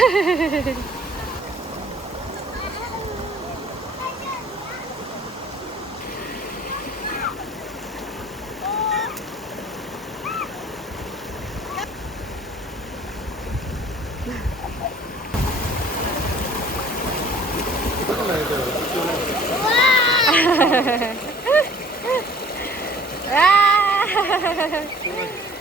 Ah!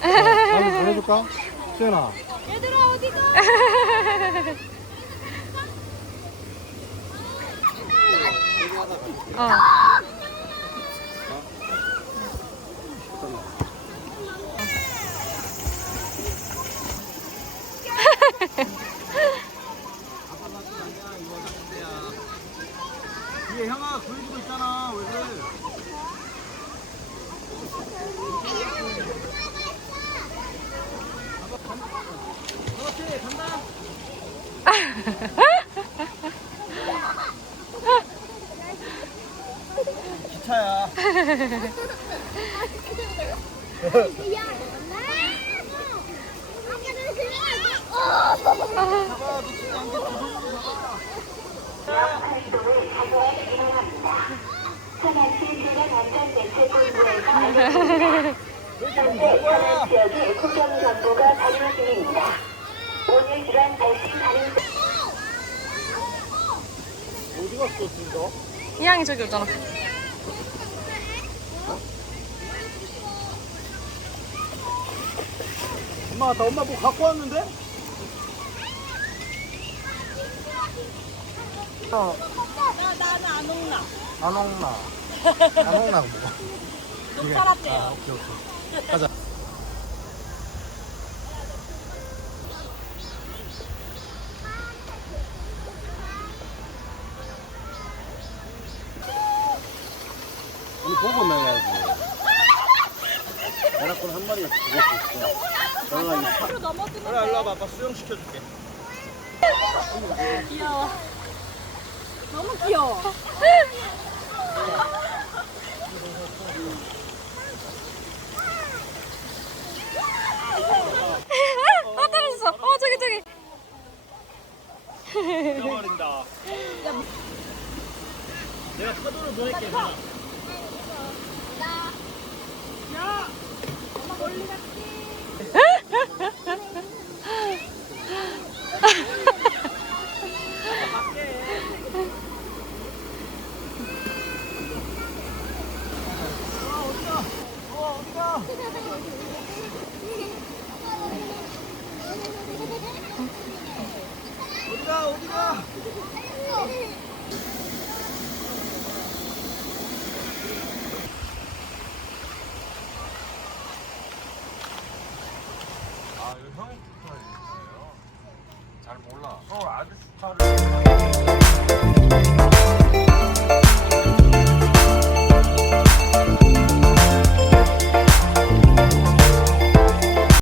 나도 보내줄까? 수연아. 얘들아 어디가? 어. 뒤에 형아 보여주고 있잖아. 왜 그래? 그렇지 간다. 기차야. 현재 지역에 구경 정보가 발효 중입니다. 오늘 주간 발생 가능성 어디 갔어 진짜? 이양이 저기 있잖아. 엄마 나 엄마 뭐 갖고 왔는데? 어. 나 나는 안 온나. 안 먹나? 안 먹나 뭐? 좀 이게- 살았대요. 아, 오케이 오케이. 가자. 우리 보고 내야지. 에라콘 한 마리가 있어. 내가 이 사... 넘어지면 그래 일로 와봐 아빠 수영 시켜줄게. 귀여워. 너무 귀여워. 아 떨어졌어. 어 저기 저기. 내가 파도를 보낼게. 형이 축하해요. 잘 몰라. 서울 아드스타를.